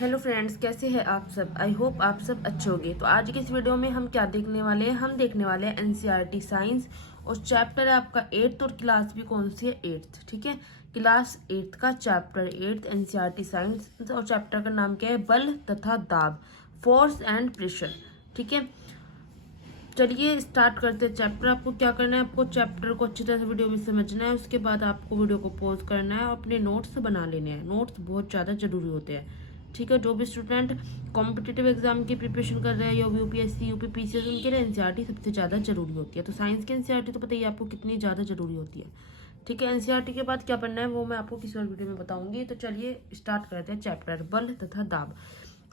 Hello friends, कैसे हैं आप सब। आई होप आप सब अच्छे होंगे। तो आज के इस वीडियो में हम क्या देखने वाले हैं, हम देखने वाले हैं एनसीईआरटी साइंस और चैप्टर है आपका 8th और क्लास भी कौन सी है 8th। ठीक है, क्लास 8th का चैप्टर 8th एनसीईआरटी साइंस और चैप्टर का नाम क्या है, बल तथा दाब, फोर्स एंड प्रेशर। ठीक है, चलिए स्टार्ट करते हैं चैप्टर। आपको क्या करना है, आपको चैप्टर को अच्छी तरह से वीडियो में समझना है। उसके बाद आपको वीडियो को पॉज करना है और अपने नोट्स बना लेने हैं। नोट्स बहुत ज़्यादा जरूरी होते हैं। ठीक है, जो भी स्टूडेंट कॉम्पिटिटिव एग्जाम की प्रिपरेशन कर रहे हैं या यूपीएससी यूपीपीसीएस, उनके लिए एनसीईआरटी सबसे ज़्यादा जरूरी होती है। तो साइंस की एनसीईआरटी तो बताइए आपको कितनी ज़्यादा जरूरी होती है। ठीक है, एनसीईआरटी के बाद क्या पढ़ना है वो मैं आपको किसी और वीडियो में बताऊंगी। तो चलिए स्टार्ट करते हैं चैप्टर बल तथा दाब।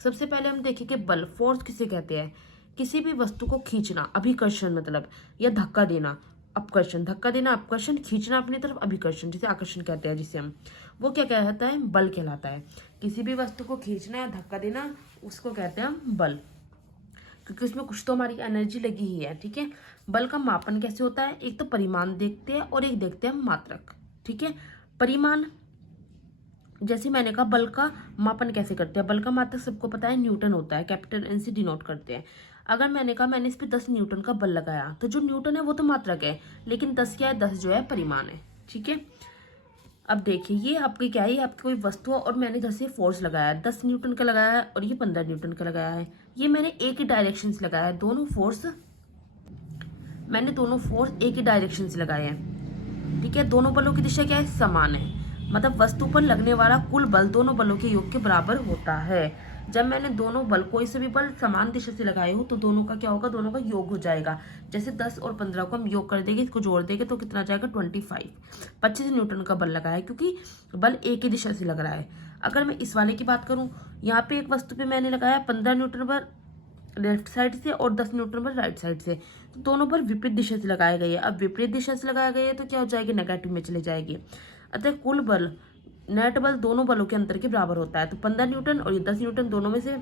सबसे पहले हम देखेंगे बल, फोर्स किसे कहते हैं। किसी भी वस्तु को खींचना, अभिकर्षण मतलब, या धक्का देना, अपकर्षण। धक्का देना अपकर्षण, खींचना अपनी तरफ अभिकर्षण, जिसे आकर्षण कहते हैं, जिसे हम, वो क्या कहलाता है, बल कहलाता है। किसी भी वस्तु को खींचना या धक्का देना उसको कहते हैं हम बल, क्योंकि उसमें कुछ तो हमारी एनर्जी लगी ही है। ठीक है, बल का मापन कैसे होता है, एक तो परिमाण देखते हैं और एक देखते हैं मात्रक। ठीक है, परिमाण जैसे मैंने कहा, बल का मापन कैसे करते हैं। बल का मात्रक सबको पता है, न्यूटन होता है, कैपिटल एन से डिनोट करते हैं। अगर मैंने कहा मैंने इस पे 10 न्यूटन का बल लगाया, तो जो न्यूटन है वो तो मात्रक है, लेकिन 10 क्या है, 10 जो है परिमाण है। ठीक है, अब देखिए ये आपकी क्या है, ये आपकी कोई वस्तु है और मैंने जैसे फोर्स लगाया है, 10 न्यूटन का लगाया है और ये 15 न्यूटन का लगाया है। ये मैंने एक ही डायरेक्शन से लगाया है, दोनों फोर्स एक ही डायरेक्शन से लगाए हैं। ठीक है, दोनों बलों की दिशा क्या है, समान है। मतलब वस्तु पर लगने वाला कुल बल दोनों बलों के योग के बराबर होता है। जब मैंने दोनों बल, कोई से भी बल समान दिशा से लगाए हो, तो दोनों का क्या होगा, दोनों का योग हो जाएगा। जैसे 10 और 15 को हम योग कर देंगे, इसको जोड़ देंगे तो कितना जाएगा, 25 न्यूटन का बल लगाया है, क्योंकि बल एक ही दिशा से लग रहा है। अगर मैं इस वाले की बात करूं, यहाँ पे एक वस्तु पे मैंने लगाया 15 न्यूटन पर लेफ्ट साइड से और 10 न्यूटन पर राइट साइड से, तो दोनों पर विपरीत दिशा से लगाए गए हैं। अब विपरीत दिशा से लगाया गया है तो क्या हो जाएगी, नेगेटिव में चले जाएगी। अतः कुल बल, नेट बल दोनों बलों के अंतर के बराबर होता है। तो 15 न्यूटन और ये 10 न्यूटन, दोनों में से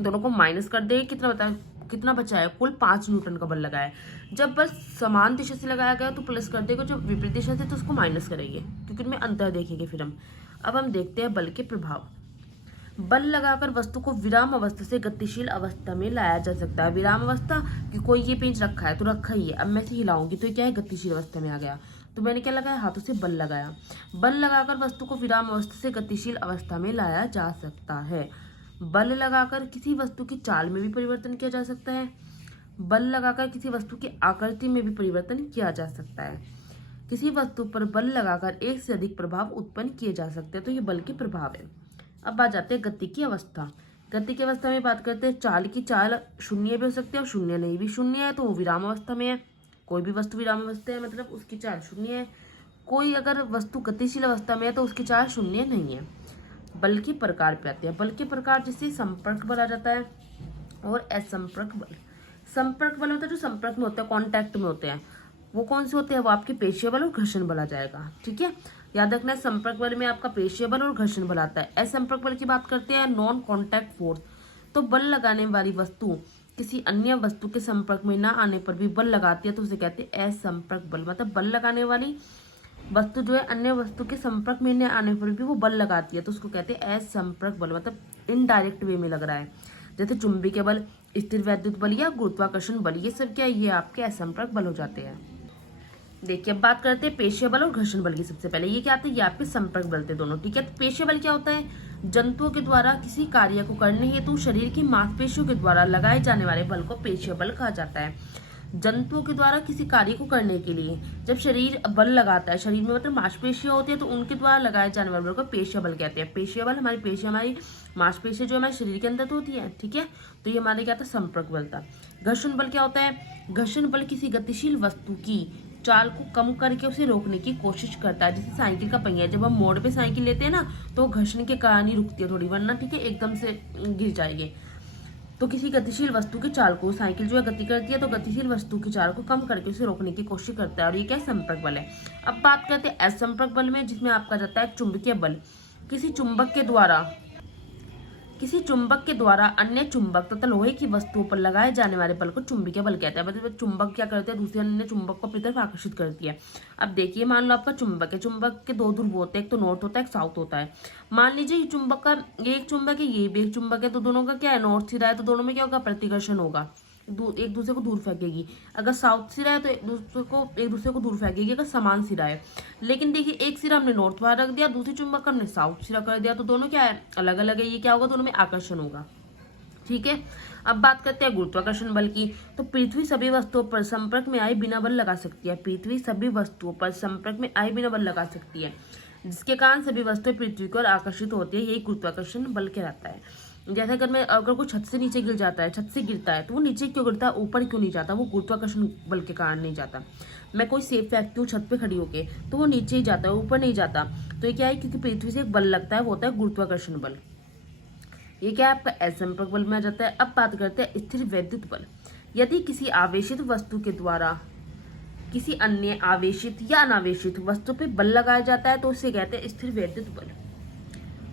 दोनों को माइनस कर दे, कितना बचा है, कुल 5 न्यूटन का बल लगा है। जब बल समान दिशा से लगाया गया तो प्लस कर देगा, जब विपरीत दिशा से तो उसको माइनस करेंगे, क्योंकि उनमें अंतर देखेंगे फिर हम। अब हम देखते हैं बल के प्रभाव। बल लगाकर वस्तु को विराम अवस्था से गतिशील अवस्था में लाया जा सकता है। विराम अवस्था कि कोई ये पेंच रखा है तो रखा ही है, अब मैं इसे हिलाऊंगी तो क्या है, गतिशील अवस्था में आ गया। तो मैंने क्या लगाया, हाथों से बल लगाया। बल लगाकर वस्तु को विराम अवस्था से गतिशील अवस्था में लाया जा सकता है। बल लगाकर किसी वस्तु की चाल में भी परिवर्तन किया जा सकता है। बल लगाकर किसी वस्तु की आकृति में भी परिवर्तन किया जा सकता है। किसी वस्तु पर बल लगाकर एक से अधिक प्रभाव उत्पन्न किए जा सकते हैं। तो ये बल के प्रभाव है। अब आ जाते हैं गति की अवस्था। गति की अवस्था में बात करते हैं, चाल की चाल शून्य भी हो सकती है और शून्य नहीं भी। शून्य है तो वो विराम अवस्था में है, कोई भी वस्तु विराम अवस्था है मतलब उसकी चाल शून्य है। कोई अगर वस्तु गतिशील अवस्था में है तो उसकी चाल शून्य नहीं है। बल के प्रकार पे आते हैं। बल के प्रकार जैसे संपर्क बल आ जाता है और असंपर्क बल। संपर्क बल होता है जो संपर्क में होता है, कॉन्टैक्ट में होते हैं। वो कौन से होते हैं, वो आपके पेशीय बल और घर्षण बल आ जाएगा। ठीक है, याद रखना है, संपर्क बल में आपका पेशीय बल और घर्षण बल आता है। असंपर्क बल की बात करते हैं, नॉन कॉन्टैक्ट फोर्स। तो बल लगाने वाली वस्तु किसी अन्य वस्तु के संपर्क में ना आने पर भी बल लगाती है तो उसे कहते हैं असंपर्क बल। मतलब बल लगाने वाली वस्तु जो है अन्य वस्तु के संपर्क में न आने पर भी वो बल लगाती है तो उसको कहते हैं असंपर्क बल, मतलब इनडायरेक्ट वे में लग रहा है। जैसे चुंबकीय बल, स्थिर वैद्युत बल या गुरुत्वाकर्षण बल, ये सब क्या, ये आपके असंपर्क बल हो जाते हैं। देखिए अब बात करते हैं पेशीय बल और घर्षण बल की। सबसे पहले ये क्या आते हैं, ये आपके संपर्क बल थे दोनों। ठीक है, तो पेशीय बल क्या होता है, जंतुओं के द्वारा किसी कार्य को करने हेतु शरीर की मांसपेशियों के द्वारा लगाए जाने वाले बल को पेशीय बल कहा जाता है। जंतुओं के द्वारा किसी कार्य को करने के लिए जब शरीर बल लगाता है, शरीर में मतलब मांसपेशियां होती है, तो उनके द्वारा लगाए जाने वाले बल को पेशीय बल कहते हैं। पेशीय बल, हमारी पेशियां, हमारी मांसपेशियां जो हमारे शरीर के अंदर तो होती है। ठीक है, तो ये हमारे क्या था, संपर्क बल था। घर्षण बल क्या होता है, घर्षण बल किसी गतिशील वस्तु की चाल को कम करके उसे रोकने की कोशिश करता है। जैसे साइकिल का पहिया, जब हम मोड़ पे साइकिल लेते हैं ना तो घर्षण के कारण ही रुकती है थोड़ी, वरना ठीक है एकदम से गिर जाएगी। तो किसी गतिशील वस्तु की चाल को, साइकिल जो है गति करती है, तो गतिशील वस्तु की चाल को कम करके उसे रोकने की कोशिश करता है, और ये क्या, संपर्क बल है। अब बात करते हैं असंपर्क बल में, जिसमें आपका जाता है चुंबकीय बल। किसी चुंबक के द्वारा किसी चुंबक के द्वारा अन्य चुंबक तथा लोहे की वस्तुओं पर लगाए जाने वाले बल को चुंबकीय बल कहते हैं। मतलब चुंबक क्या करते हैं, दूसरे अन्य चुंबक को अपनी तरफ आकर्षित करती है। अब देखिए, मान लो आपका चुंबक है, चुंबक के दो ध्रुव होते हैं, एक तो नॉर्थ होता है, एक साउथ होता है। मान लीजिए ये चुंबक का, ये एक चुंबक है, ये भी एक चुंबक है, तो दोनों का क्या है, नॉर्थ सिरा है, तो दोनों में क्या होगा, प्रतिकर्षण होगा, एक दूसरे को दूर फेंकेगी। अगर साउथ सिरा है तो एक दूसरे को दूर फेंकेगी अगर समान सिरा है। लेकिन देखिए, एक सिरा हमने नॉर्थ बाहर रख दिया, दूसरी चुंबक का हमने साउथ सिरा कर दिया, तो दोनों क्या है, अलग अलग है। ये क्या होगा, दोनों में आकर्षण होगा। ठीक है, अब बात करते हैं गुरुत्वाकर्षण बल की। तो पृथ्वी सभी वस्तुओं पर संपर्क में आए बिना बल लगा सकती है। पृथ्वी सभी वस्तुओं पर संपर्क में आए बिना बल लगा सकती है, जिसके कारण सभी वस्तुएं पृथ्वी की ओर आकर्षित होती है। यही गुरुत्वाकर्षण बल कहलाता है। जैसे अगर कोई छत से नीचे गिर जाता है, छत से गिरता है, तो वो नीचे क्यों गिरता है, ऊपर क्यों नहीं जाता, वो गुरुत्वाकर्षण बल के कारण नहीं जाता। मैं कोई सेब फेंकती हूँ छत पे खड़ी होके, तो वो नीचे ही जाता है, ऊपर नहीं जाता। तो ये क्या है, क्योंकि पृथ्वी से एक बल लगता है, वो होता है गुरुत्वाकर्षण बल। ये क्या है, आपका असंपर्क बल में आ जाता है। अब बात करते हैं स्थिर वैद्युत बल। यदि किसी आवेशित वस्तु के द्वारा किसी अन्य आवेशित या अनावेशित वस्तु पे बल लगाया जाता है, तो उसे कहते हैं स्थिर वैद्युत बल।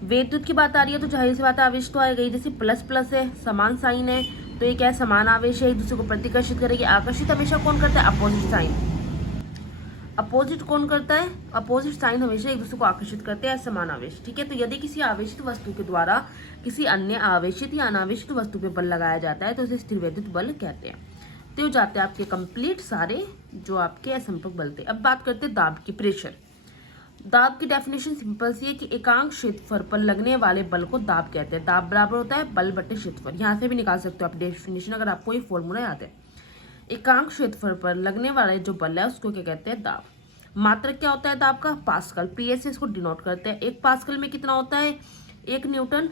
वैद्युत की बात आ रही है तो जाहिर सी बात है, आवेश तो आएगा ही। जैसे प्लस प्लस है, समान साइन है, तो ये क्या है, समान आवेश है, एक दूसरे को प्रतिकर्षित करेगी। आकर्षित हमेशा कौन करता है, अपोजिट साइन। अपोजिट कौन करता है, अपोजिट साइन हमेशा एक दूसरे को आकर्षित करते हैं, समान आवेश। ठीक है, तो यदि किसी आवेशित वस्तु के द्वारा किसी अन्य आवेशित या अनावेशित वस्तु पे बल लगाया जाता है, तो उसे स्थिर वैद्युत बल कहते हैं। तो जाते हैं आपके कंप्लीट सारे जो आपके असंपर्क बल थे। अब बात करते हैं दाब की, प्रेशर। दाब की डेफिनेशन सिंपल सी है कि एकांक क्षेत्रफल पर लगने वाले बल को दाब कहते हैं। दाब बराबर होता है बल बटे क्षेत्रफल। यहाँ से भी निकाल सकते हो आप डेफिनेशन, अगर आपको ये फॉर्मूला याद है। एकांक क्षेत्रफल पर लगने वाले जो बल है उसको क्या कहते हैं, दाब। मात्रक क्या होता है दाब का, पास्कल। पीएस से इसको डिनोट करते हैं। एक पास्कल में कितना होता है, 1 newton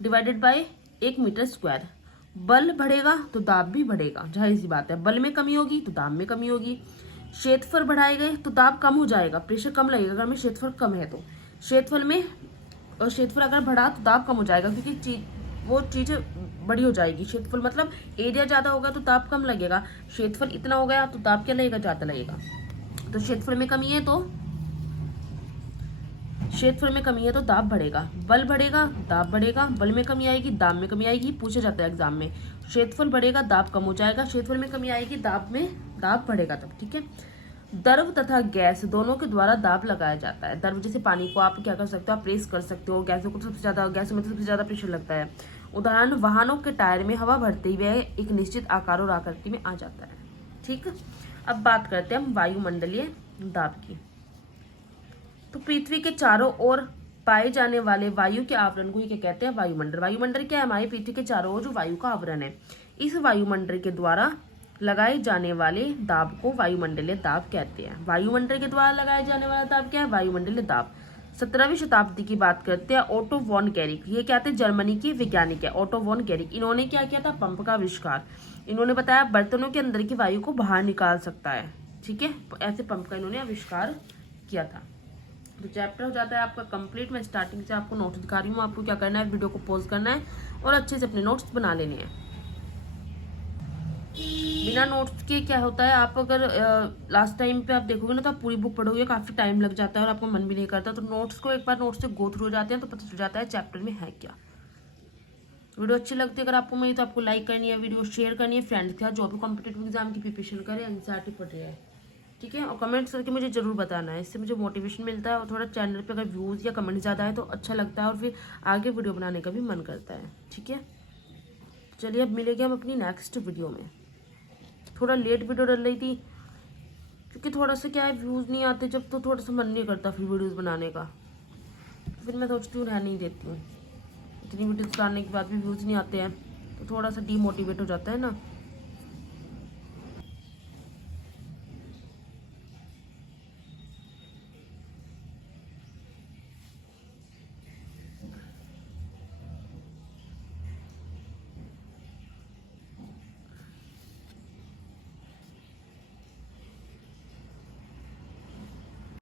divided by 1 metre square. बल बढ़ेगा तो दाब भी बढ़ेगा, जाहिर सी बात है। बल में कमी होगी तो दाब में कमी होगी। क्षेत्रफल बढ़ाए गए तो दाब कम हो जाएगा, प्रेशर कम लगेगा। अगर में क्षेत्रफल कम है तो क्षेत्रफल अगर बढ़ा तो दाब कम हो जाएगा, क्योंकि वो चीज बड़ी हो जाएगी। क्षेत्रफल मतलब एरिया ज्यादा होगा तो दाब कम लगेगा। क्षेत्रफल इतना हो गया तो दाब क्या लगेगा, ज्यादा लगेगा। तो क्षेत्रफल में कमी है तो दाब बढ़ेगा। बल बढ़ेगा, दाब बढ़ेगा। बल में कमी आएगी, दाब में कमी आएगी। पूछा जाता है एग्जाम में, क्षेत्रफल बढ़ेगा, दाब कम हो जाएगा। क्षेत्रफल में कमी आएगी, दाब बढ़ेगा तब। ठीक है, द्रव तथा गैस दोनों के द्वारा दाब लगाया जाता है। द्रव जैसे पानी को आप क्या कर सकते हो, आप प्रेस कर सकते हो। गैसों में सबसे ज्यादा प्रेशर लगता है। उदाहरण, वाहनों के टायर में हवा भरते हुए एक निश्चित आकार और आकृति में आ जाता है। ठीक, अब बात करते हैं हम वायुमंडलीय दाब की। तो पृथ्वी के चारों ओर पाए जाने वाले वायु के आवरण को क्या कहते हैं, वायुमंडल। वायुमंडल क्या है, हमारी पृथ्वी के चारों ओर जो वायु का आवरण है, इस वायुमंडल के द्वारा लगाए जाने वाले दाब को वायुमंडलीय दाब कहते हैं। वायुमंडल के द्वारा लगाए जाने वाला दाब क्या है, वायुमंडलीय दाब। 17वीं शताब्दी की बात करते हैं, ओटो वॉन गेरिक। ये क्या थे, जर्मनी के वैज्ञानिक है, ओटो वॉन गेरिक। इन्होंने क्या किया था, पंप का आविष्कार। इन्होंने बताया बर्तनों के अंदर की वायु को बाहर निकाल सकता है। ठीक है, ऐसे पंप का इन्होंने आविष्कार किया था। तो चैप्टर हो जाता है आपका कंप्लीट। मैं स्टार्टिंग से आपको नोट्स दिखा रही हूँ। आपको क्या करना है, वीडियो को पॉज करना है और अच्छे से अपने नोट्स बना लेने हैं। बिना नोट्स के क्या होता है, आप अगर लास्ट टाइम पे आप देखोगे ना तो आप पूरी बुक पढ़ोगे, काफी टाइम लग जाता है और आपको मन भी नहीं करता। तो नोट्स को एक बार नोट्स से गो थ्रू हो जाते हैं तो पता चल जाता है चैप्टर में है क्या। वीडियो अच्छी लगती है अगर आपको मेरी, तो आपको लाइक करनी है, वीडियो शेयर करनी है फ्रेंड्स के साथ जो भी कॉम्पिटेटिव एग्जाम की प्रिपरेशन करे, एनसीईआरटी पढ़ रहे हैं। ठीक है, और कमेंट्स करके मुझे जरूर बताना है, इससे मुझे मोटिवेशन मिलता है और थोड़ा चैनल पे अगर व्यूज़ या कमेंट ज़्यादा है तो अच्छा लगता है और फिर आगे वीडियो बनाने का भी मन करता है। ठीक है, चलिए अब मिलेंगे हम अपनी नेक्स्ट वीडियो में। थोड़ा लेट वीडियो डल रही थी क्योंकि थोड़ा सा क्या है, व्यूज़ नहीं आते जब, तो थोड़ा सा मन नहीं करता फिर वीडियोज़ बनाने का। फिर मैं सोचती हूँ रहने ही देती हूँ। इतनी वीडियोज़ डालने के बाद भी व्यूज़ नहीं आते हैं तो थोड़ा सा डीमोटिवेट हो जाता है ना।